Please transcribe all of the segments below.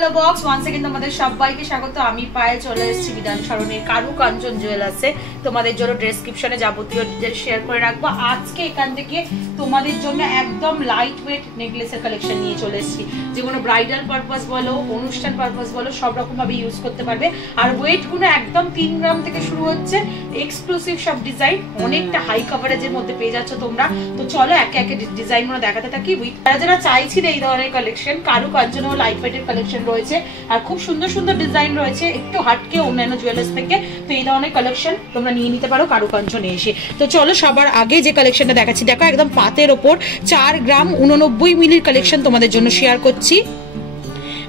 Hello box once again তোমাদের সবাইকে স্বাগত। আমি পায়ে চলে এসেছি বিধান সরণির কারু কাঞ্চন জুয়েলার্সে। তোমাদের জন্য ডেসক্রিপশনে যাবতীয় ডিটেইলস শেয়ার করে রাখবো। আজকে এখান থেকে তোমাদের জন্য একদম লাইট ওয়েট নেকলেসের কালেকশন নিয়ে চলে এসেছি, যেগুলো ব্রাইডাল পারপাস বলো, অনুষ্ঠান পারপাস বলো, সব রকম ভাবে ইউজ করতে পারবে। আর ওয়েট গুলো একদম 3 গ্রাম থেকে শুরু হচ্ছে, এক্সক্লুসিভ সব ডিজাইন, অনেকটা হাই কভারেজের মধ্যে পেয়ে যাচ্ছ তোমরা। তো চলো একে একে ডিজাইন গুলো দেখাতে থাকি। যারা চাইছিল এই ধরনের কালেকশন, কারু কাঞ্চন ও লাইট ওয়েটের কালেকশন রয়েছে আর খুব সুন্দর সুন্দর ডিজাইন রয়েছে, একটু হাটকে অন্যান্য জুয়েলার্স থেকে। তো এই ধরনের কালেকশন তোমরা নিয়ে নিতে পারো কারু কাঞ্চনে এসে। তো চলো সবার আগে যে কালেকশনটা দেখাচ্ছি, দেখো একদম পাতের ওপর 4 গ্রাম 89 মিলির কালেকশন তোমাদের জন্য শেয়ার করছি।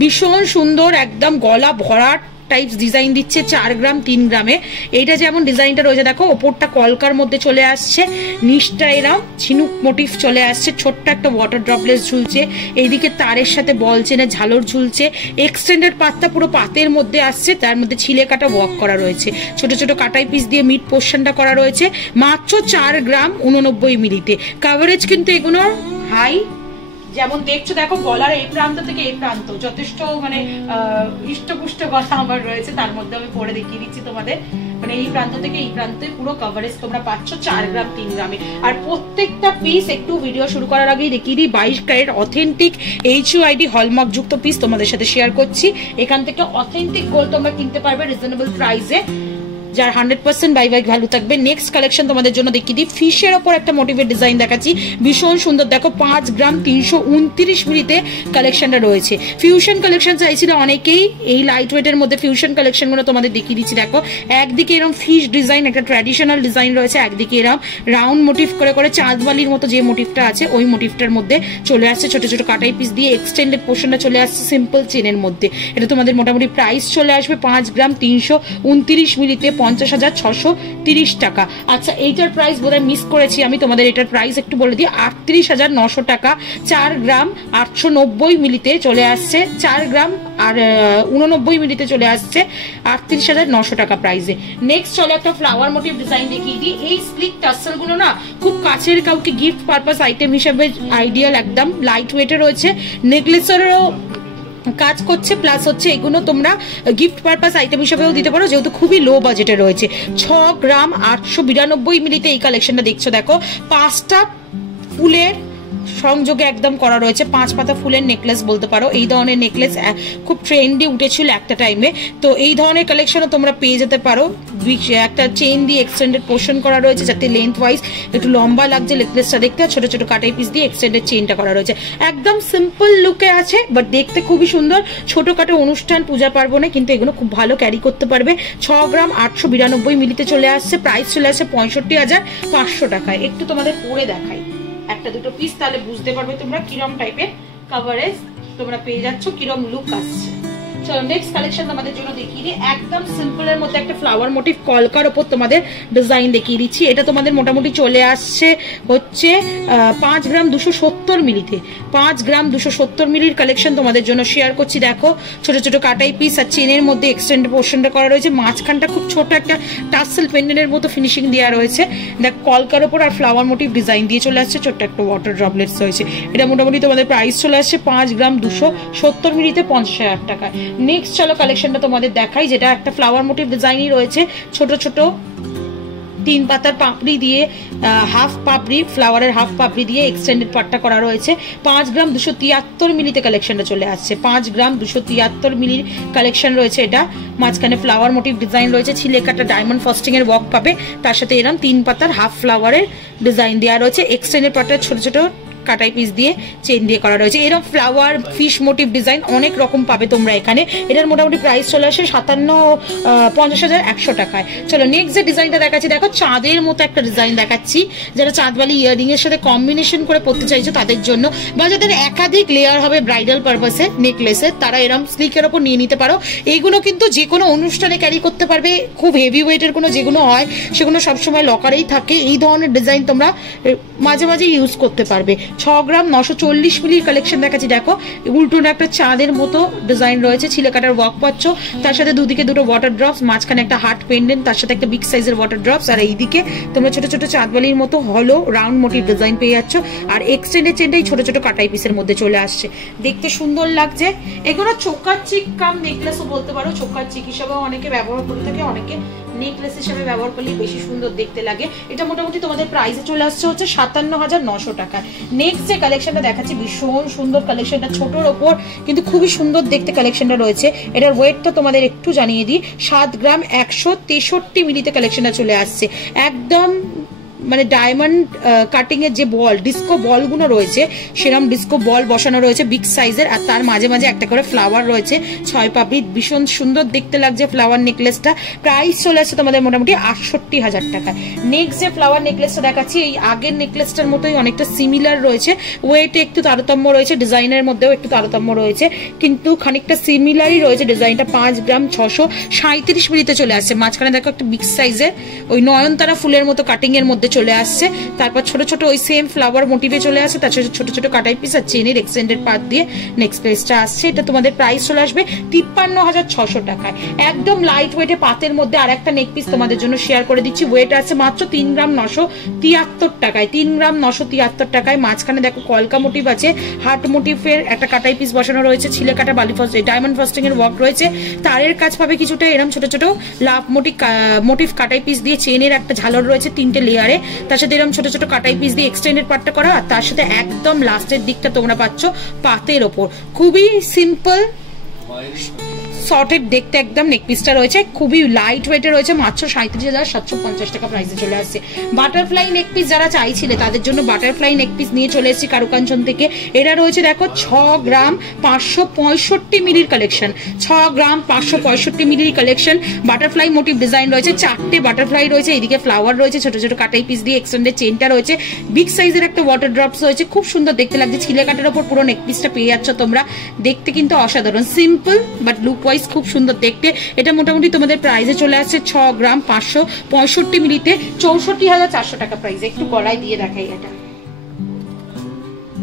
ভীষণ সুন্দর, একদম গলা ভরাট টাইপস ডিজাইন দিচ্ছে 4 গ্রাম 3 গ্রামে। এইটা যেমন ডিজাইনটা রয়েছে দেখো, ওপরটা কলকার মধ্যে চলে আসছে, নিচটা এরকম ঝিনুক মোটিভ চলে আসছে, ছোট্ট একটা ওয়াটার ড্রপলেস ঝুলছে, এইদিকে তারের সাথে বল চেনে ঝালর ঝুলছে, এক্সটেন্ডেড পাতটা পুরো পাতের মধ্যে আসছে, তার মধ্যে ছিলে কাটা ওয়ার্ক করা রয়েছে, ছোট ছোট কাটাই পিস দিয়ে মিড পোর্শনটা করা রয়েছে, মাত্র 4 গ্রাম 89 মিলিতে। কভারেজ কিন্তু এগুলো হাই, যেমন দেখছো দেখো গলার এই প্রান্ত থেকে এই প্রান্ত যথেষ্ট মানে হৃষ্টপুষ্ট গলা আমার রয়েছে, তার মধ্যে আমি পরে দেখিয়ে দিচ্ছি তোমাদের। মানে এই প্রান্ত থেকে এই প্রান্তে পুরো কভারেজ তোমরা পাচ্ছ 4 গ্রাম 3 গ্রামে। আর প্রত্যেকটা পিস একটু ভিডিও শুরু করার আগেই দেখিয়ে দিই, 22 ক্যারেট অথেন্টিক HUID হলমার্ক যুক্ত পিস তোমাদের সাথে শেয়ার করছি। এখান থেকে অথেন্টিক গোল্ড তোমরা কিনতে পারবে রিজনেবল প্রাইসে, যার 100% বাইব্যাক ভ্যালু থাকবে। নেক্সট কালেকশন তোমাদের জন্য দেখিয়ে দিই, ফিশের ওপর একটা মোটিভের ডিজাইন দেখাচ্ছি, ভীষণ সুন্দর। দেখো 5 গ্রাম 329 মিলিতে কালেকশনটা রয়েছে। ফিউশন কালেকশন চাইছিল অনেকেই, এই লাইট ওয়েটের মধ্যে ফিউশন কালেকশন গুলো তোমাদের দেখিয়ে দিচ্ছি। দেখো একদিকে এরকম ফিশ ডিজাইন, একটা ট্র্যাডিশনাল ডিজাইন রয়েছে, একদিকে এরকম রাউন্ড মোটিভ করে করে চাঁদবালির মতো যে মোটিভটা আছে ওই মোটিভটার মধ্যে চলে আসছে, ছোট ছোট কাটাই পিস দিয়ে এক্সটেন্ডেড পোর্শনটা চলে আসছে সিম্পল চেনের মধ্যে। এটা তোমাদের মোটামুটি প্রাইস চলে আসবে 5 গ্রাম 329 মিলিতে 50,630 টাকা। আচ্ছা এইটার প্রাইস বোধহয় মিস করেছি আমি, তোমাদের এটার প্রাইস একটু বলে দিই, 38,900 টাকা। 4 গ্রাম 890 মিলিতে চলে আসছে, 4 গ্রাম আর 89 মিলিতে চলে আসছে 38,900 টাকা প্রাইসে। নেক্সট চলো একটা ফ্লাওয়ার মোটিভ ডিজাইন দেখিয়ে দিই। এই স্প্লিট টাসেল গুলো না খুব কাছের কাউকে গিফট পারপাস আইটেম হিসেবে আইডিয়াল, একদম লাইট ওয়েটে রয়েছে, নেকলেসেরও কাজ করছে, প্লাস হচ্ছে এগুলো তোমরা গিফট পারপাস আইটেম হিসেবেও দিতে পারো, যেহেতু খুবই লো বাজেটে রয়েছে। 6 গ্রাম 892 মিলিতে এই কালেকশনটা দেখছো। দেখো 5টা ফুলের সংযোগে একদম করা রয়েছে, 5 পাতা ফুলের নেকলেস বলতে পারো। এই ধরনের নেকলেস খুব ট্রেন্ডি উঠেছিল একটা টাইমে, তো এই ধরনের কালেকশনও তোমরা পেয়ে যেতে পারো। একটা চেইন দিয়ে এক্সটেন্ডেড পোর্শন করা রয়েছে, যাতে লেন্থ ওয়াইজ একটু লম্বা লাগছে নেকলেসটা দেখতে, ছোট ছোট কাটাই পিস দিয়ে এক্সটেন্ডেড চেইনটা করা রয়েছে। একদম সিম্পল লুকে আছে, বাট দেখতে খুবই সুন্দর। ছোটখাটো অনুষ্ঠান পূজা পার্বণে কিন্তু এগুলো খুব ভালো ক্যারি করতে পারবে। 6 গ্রাম 892 মিলিতে চলে আসছে, প্রাইস চলে আসছে 65,500 টাকায়। একটু তোমাদের পরে দেখাই একটা দুটো পিস, তাহলে বুঝতে পারবে তোমরা কিরম টাইপের কভারেজ তোমরা পেয়ে যাচ্ছ, কিরম লুক আসছে। চলো নেক্সট কালেকশন তোমাদের জন্য দেখিয়ে দিই, একদম সিম্পল এর মধ্যে একটা ফ্লাওয়ার মোটিভ কলকার ওপর তোমাদের ডিজাইন দেখিয়ে দিচ্ছি। এটা তোমাদের মোটামুটি চলে আসছে হচ্ছে 5 গ্রাম 270 মিলিতে। 5 গ্রাম 270 মিলির কালেকশন তোমাদের জন্য শেয়ার করছি। দেখো ছোট ছোট কাটাই পিস আর চেনের মধ্যে এক্সটেন্ড পোর্শনটা করা রয়েছে, মাঝখানটা খুব ছোট একটা টাসেল পেন্ডেন্টের মতো ফিনিশিং দেওয়া রয়েছে। দেখ কলকার ওপর আর ফ্লাওয়ার মোটিভ ডিজাইন দিয়ে চলে আসছে, ছোট্ট একটা ওয়াটার ড্রপলেটস রয়েছে। এটা মোটামুটি তোমাদের প্রাইস চলে আসছে 5 গ্রাম 270 মিলিতে 50,000 টাকায়। নেক্সট চলো কালেকশনটা তোমাদের দেখাই, যেটা একটা ফ্লাওয়ার মোটিভ ডিজাইনই রয়েছে, ছোট ছোট 3 পাতার পাপড়ি দিয়ে, হাফ পাপড়ি ফ্লাওয়ারের হাফ পাপড়ি দিয়ে এক্সটেন্ডেড পার্টটা করা রয়েছে। 5 গ্রাম 273 মিলিতে কালেকশনটা চলে আসছে, 5 গ্রাম 273 মিলির কালেকশন রয়েছে। এটা মাঝখানে ফ্লাওয়ার মোটিভ ডিজাইন রয়েছে, ছিলে কাটা ডায়মন্ড ফস্টিং এর ওয়ার্ক পাবে, তার সাথে এরকম 3 পাতার হাফ ফ্লাওয়ারের ডিজাইন দেওয়া রয়েছে, এক্সটেন্ডেড পার্টটা ছোট ছোট কাটাই পিস দিয়ে চেইন দিয়ে করা রয়েছে। এরকম ফ্লাওয়ার ফিশ মোটিভ ডিজাইন অনেক রকম পাবে তোমরা এখানে। এটার মোটামুটি প্রাইস চলে আসে 50,100 টাকায়। চলো নেক্সট যে ডিজাইনটা দেখাচ্ছি, দেখো চাঁদের মতো একটা ডিজাইন দেখাচ্ছি, যারা চাঁদবালি ইয়ারিং এর সাথে কম্বিনেশন করে পড়তে চাইছো তাদের জন্য, বা যাদের একাধিক লেয়ার হবে ব্রাইডাল পারপাসে নেকলেসে, তারা এরকম স্লিকের ওপর নিয়ে নিতে পারো। এইগুলো কিন্তু যে কোনো অনুষ্ঠানে ক্যারি করতে পারবে, খুব হেভি ওয়েটের কোনো যেগুলো হয় সেগুলো সবসময় লকারেই থাকে। এই ধরনের ডিজাইন তোমরা মাঝে মাঝে ইউজ করতে পারবে। 6 গ্রাম 940 মিলির কালেকশন দেখাচ্ছি। দেখো উল্টোটা একটা চাঁদের মতো ডিজাইন রয়েছে, ছিলে কাটার ওয়ার্ক পাচ্ছ, তার সাথে দুদিকে দুটো ওয়াটার ড্রপস, মাঝখানে একটা হার্ট পেন্ডেন্ট, তার সাথে একটা বিগ সাইজের ওয়াটার ড্রপস, আর এইদিকে তোমরা ছোট ছোট চাঁদবালির মতো হলো রাউন্ড মোটিভ ডিজাইন পেয়ে যাচ্ছ। আর এক্সটেন্ডেড চেনটাই ছোট ছোট কাটাই পিসের মধ্যে চলে আসছে, দেখতে সুন্দর লাগছে। এগুলো চোকার চিক কাম নেকলেসও বলতে পারো, চোকার চিক হিসাবেও অনেকে ব্যবহার করে থাকে, অনেকে নেকলেস হিসেবে ব্যবহার করলে বেশি সুন্দর দেখতে লাগে। এটা মোটামুটি তোমাদের প্রাইসে চলে আসছে হচ্ছে 57,900 টাকায়। নেক্সট যে কালেকশনটা দেখাচ্ছি ভীষণ সুন্দর কালেকশনটা, ছোটোর ওপর কিন্তু খুবই সুন্দর দেখতে কালেকশনটা রয়েছে। এটার ওয়েটটা তোমাদের একটু জানিয়ে দিই, 7 গ্রাম 163 মিলিতে কালেকশনটা চলে আসছে। একদম মানে ডায়মন্ড কাটিং এর যে বল, ডিস্কো বলগুলো রয়েছে সেরকম ডিস্কো বল বসানো রয়েছে বিগ সাইজের, আর তার মাঝে মাঝে একটা করে ফ্লাওয়ার রয়েছে 6 পাপড়ি, ভীষণ সুন্দর দেখতে লাগছে ফ্লাওয়ার নেকলেসটা। প্রাইস চলে আসছে তোমাদের মোটামুটি 68,000 টাকা। নেক্সট যে ফ্লাওয়ার নেকলেসটা দেখাচ্ছি এই আগের নেকলেসটার মতোই অনেকটা সিমিলার রয়েছে, ওয়েটে একটু তারতম্য রয়েছে, ডিজাইনের মধ্যেও একটু তারতম্য রয়েছে, কিন্তু খানিকটা সিমিলারই রয়েছে ডিজাইনটা। 5 গ্রাম 637 মিলিতে চলে আসছে। মাঝখানে দেখো একটা বিগ সাইজের ওই নয়নতারা ফুলের মতো কাটিং এর মধ্যে চলে আসছে, তারপর ছোট ছোট ওই সেম ফ্লাওয়ার মোটিভে চলে আসছে, তার সাথে ছোট ছোট কাটাই পিস আর চেনের এক্সটেন্ডেড পার্ট দিয়ে নেক্সট প্রাইসটা আসছে। এটা তোমাদের প্রাইস চলে আসবে 53,600 টাকায়। একদম লাইট ওয়েটে পাতের মধ্যে আর একটা নেক পিস তোমাদের জন্য শেয়ার করে দিচ্ছি, ওয়েট আছে মাত্র 3 গ্রাম 973 টাকায়। 3 গ্রাম 973 টাকায়। মাঝখানে দেখো কলকা মোটিভ আছে, হার্ট মোটিভের একটা কাটাই পিস বসানো রয়েছে, ছিলে কাটা বালি ফাস্ট ডায়মন্ড ফাস্টিং এর ওয়ার্ক রয়েছে, তারের কাজ পাবে কিছুটা, এরকম ছোট ছোট লাভ মোটিভ কাটাই পিস দিয়ে চেনের একটা ঝালর রয়েছে 3টে লেয়ারে, তার সাথে এরকম ছোট ছোট কাটাই পিস দিয়ে এক্সটেন্ডেড পার্টটা করা, আর তার সাথে একদম লাস্টের দিকটা তোমরা পাচ্ছ পাতের ওপর খুবই সিম্পল সর্টেড দেখতে একদম নেক পিসটা রয়েছে, খুবই লাইট ওয়েটে রয়েছে, মাত্র 37,750 টাকা প্রাইসে চলে আসছে। বাটারফ্লাই নেক পিস যারা চাইছিলে তাদের জন্য বাটারফ্লাই নেক পিস নিয়ে চলে এসেছি কারুকাঞ্চন থেকে। এটা রয়েছে দেখো 6 গ্রাম 565 মিলির কালেকশন, 6 গ্রাম 565 মিলির কালেকশন। বাটারফ্লাই মোটিভ ডিজাইন রয়েছে, 4টে বাটারফ্লাই রয়েছে, এদিকে ফ্লাওয়ার রয়েছে, ছোট ছোট কাটাই পিস দিয়ে এক্সটেন্ডেড চেনটা রয়েছে, বিগ সাইজের একটা ওয়াটার ড্রপস রয়েছে, খুব সুন্দর দেখতে লাগছে। ছিলে কাটার ওপর পুরো নেক পিসটা পেয়ে যাচ্ছ তোমরা, দেখতে কিন্তু অসাধারণ, সিম্পল বাট লুক খুব সুন্দর দেখতে। এটা মোটামুটি তোমাদের প্রাইসে চলে আসছে 6 গ্রাম 565 মিলিতে 64,400 টাকা প্রাইসে। একটু গলায় দিয়ে দেখাই, এটা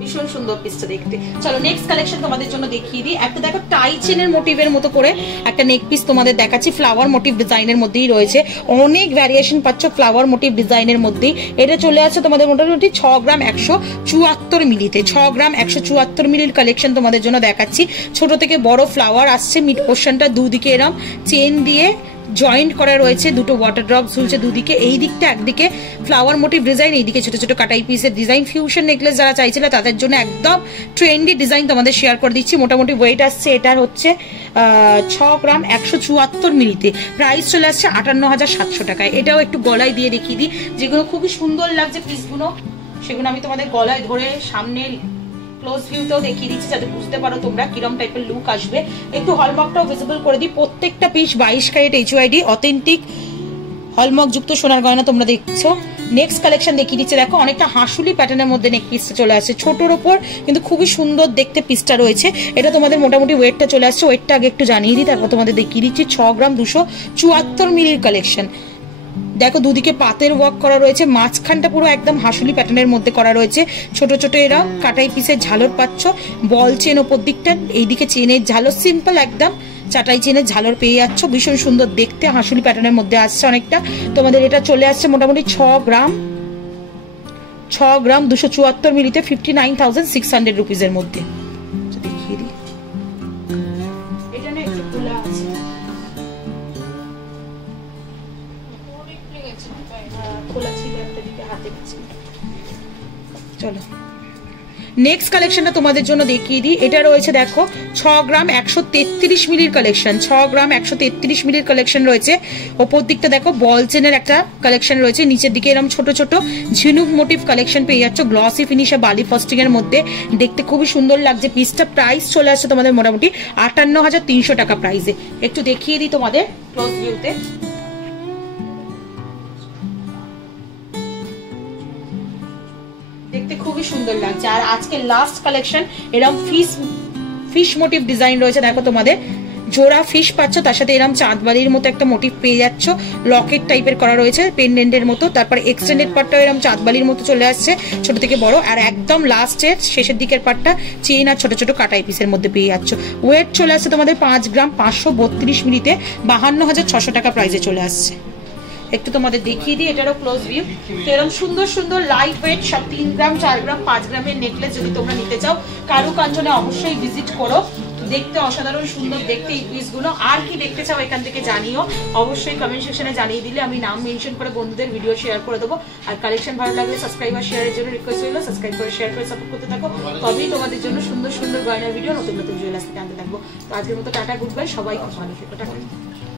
ভীষণ সুন্দর পিসটা দেখতে। চলো নেক্সট কালেকশন তোমাদের জন্য দেখিয়ে দিই। একটা দেখো টাই চেনের মোটিভের মতো করে একটা নেক পিস তোমাদের দেখাচ্ছি, ফ্লাওয়ার মোটিভ ডিজাইনের মধ্যেই রয়েছে, অনেক ভ্যারিয়েশন পাচ্ছ ফ্লাওয়ার মোটিভ ডিজাইনের মধ্যেই। এটা চলে আসছে তোমাদের মোটামুটি 6 গ্রাম 174 মিলিতে, 6 গ্রাম 174 মিলির কালেকশন তোমাদের জন্য দেখাচ্ছি। ছোট থেকে বড় ফ্লাওয়ার আসছে, মিড পোর্শনটা দুদিকে এরম চেন দিয়ে জয়েন্ট করা রয়েছে, দুটো ওয়াটার ড্রপ ঝুলছে দুদিকে, এই দিকটা একদিকে ফ্লাওয়ার মোটিভ ডিজাইন, এইদিকে ছোট ছোট কাটাই পিসের ডিজাইন। ফিউশন নেকলেস যারা চাইছিল তাদের জন্য একদম ট্রেন্ডি ডিজাইন তোমাদের শেয়ার করে দিচ্ছি। মোটামুটি ওয়েট আসছে এটার হচ্ছে 6 গ্রাম 174 মিলিতে, প্রাইস চলে আসছে 58,700 টাকায়। এটাও একটু গলায় দিয়ে দেখিয়ে দিই, যেগুলো খুবই সুন্দর লাগছে পিসগুলো সেগুলো আমি তোমাদের গলায় ধরে সামনে ক্লোজ ভিউতেও দেখিয়ে দিচ্ছি যাতে বুঝতে পারো তোমরা কিরম টাইপের লুক আসবে। একটু হলমার্কটাও ভিজিবল করে দিই, প্রত্যেকটা piece 22 carat HYD authentic hallmark যুক্ত সোনার গয়না তোমরা দেখছো। নেক্সট কালেকশন দেখিয়ে দিচ্ছে, দেখো অনেকটা হাঁসুলি প্যাটার্নের মধ্যে নেক পিসটা চলে আসছে, ছোটোর ওপর কিন্তু খুবই সুন্দর দেখতে পিসটা রয়েছে। এটা তোমাদের মোটামুটি ওয়েটটা চলে আসছে, ওয়েটটা আগে একটু জানিয়ে দিই তারপর তোমাদের দেখিয়ে দিচ্ছি। 6 গ্রাম 274 মিলির কালেকশন। দেখো দুদিকে পাতের ওয়ার্ক করা রয়েছে, মাঝখানটা পুরো একদম হাঁসুলি প্যাটার্নের মধ্যে করা রয়েছে, ছোট ছোট এরা কাটাই পিসের ঝালর পাচ্ছ, বল চেন ওপর দিকটা, এইদিকে চেনের ঝালর, সিম্পল একদম চাটাই চেনের ঝালর পেয়ে যাচ্ছ, ভীষণ সুন্দর দেখতে হাঁসুলি প্যাটার্নের মধ্যে আসছে অনেকটা। তোমাদের এটা চলে আসছে মোটামুটি 6 গ্রাম 274 মিলিতে 59,600 রুপিসের মধ্যে। দেখিয়ে দিই, এটা না একটু খোলা আছে, খোলা ছিল একটা দিকে হাতে গেছে। চলো নেক্সট কালেকশনটা তোমাদের জন্য দেখিয়ে দিই। এটা রয়েছে দেখো 6 গ্রাম 133 মিলির কালেকশন, 6 গ্রাম 133 মিলির কালেকশন রয়েছে। ওপর দিকটা দেখো বল চেনের একটা কালেকশন রয়েছে, নিচের দিকে এরকম ছোট ছোট ঝিনুক মোটিভ কালেকশন পেয়ে যাচ্ছ, গ্লসি ফিনিশে বালি ফাস্টিং এর মধ্যে, দেখতে খুবই সুন্দর লাগছে পিসটা। প্রাইস চলে আসছে তোমাদের মোটামুটি 58,300 টাকা প্রাইসে। একটু দেখিয়ে দিই তোমাদের ক্লোজ ভিউতে, দেখতে খুবই সুন্দর লাগছে। আর আজকে লাস্ট কালেকশন এরকম ফিশ মোটিভ ডিজাইন রয়েছে, দেখো তোমাদের জোড়া ফিশ পাচ্ছ, তার সাথে এরকম চাঁদবালির মতো একটা মোটিভ পেয়ে যাচ্ছ, লকেট টাইপের করা রয়েছে পেন্ডেন্টের মতো। তারপর এক্সটেন্ডেড পার্টটা এরকম চাঁদবালির মতো চলে আসছে, ছোট থেকে বড়। আর একদম লাস্টের শেষের দিকের পার্টটা চেইন আর ছোট ছোট কাটাই পিসের মধ্যে পেয়ে যাচ্ছ। ওয়েট চলে আসছে তোমাদের 5 গ্রাম 532 মিলিতে 52,600 টাকা প্রাইসে চলে আসছে। একটু তোমাদের দেখিয়ে দিই এটারও ক্লোজ ভিউ। এরকম সুন্দর সুন্দর লাইট ওয়েট সব 3 গ্রাম 4 গ্রাম 5 গ্রামের নেকলেস যদি তোমরা নিতে চাও কারু কাঞ্চনে অবশ্যই ভিজিট করো। দেখতে অসাধারণ সুন্দর দেখতে এই পিসগুলো। আর কি দেখতে চাও এখান থেকে জানিও, অবশ্যই কমেন্ট সেকশনে জানিয়ে দিলে আমি নাম মেনশন করে বন্ধুদের ভিডিও শেয়ার করে দেবো। আর কালেকশন ভালো লাগলে সাবস্ক্রাইব আর শেয়ারের জন্য রিকোয়েস্ট রইলো, সাবস্ক্রাইব করে শেয়ার করে সাপোর্ট করতে থাকো, তবেই তোমাদের জন্য সুন্দর সুন্দর গয়নার ভিডিও নতুন নতুন জুয়েলার্স থেকে আনতে থাকবো। তো আজকের মতো টাটা, গুড বাই, সবাই খুব ভালো থেকো, টাটা।